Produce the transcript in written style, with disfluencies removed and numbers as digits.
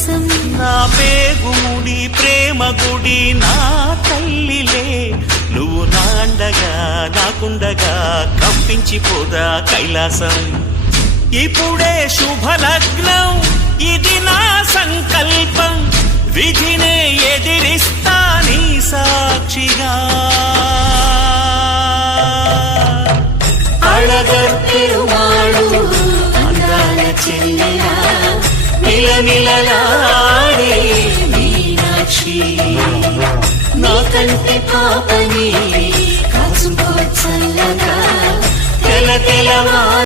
కోసం. నా పేగుముడి ప్రేమ గుడి నా తల్లిలే, నువ్వు నా అండగా నాకుండగా కంపించిపోదా కైలాసం. ఇప్పుడే శుభలగ్నం, ఇది నా సంకల్పం, విధినే ఎదిరిస్తా నీ సాక్షిగా. అళగర్ పెరుమా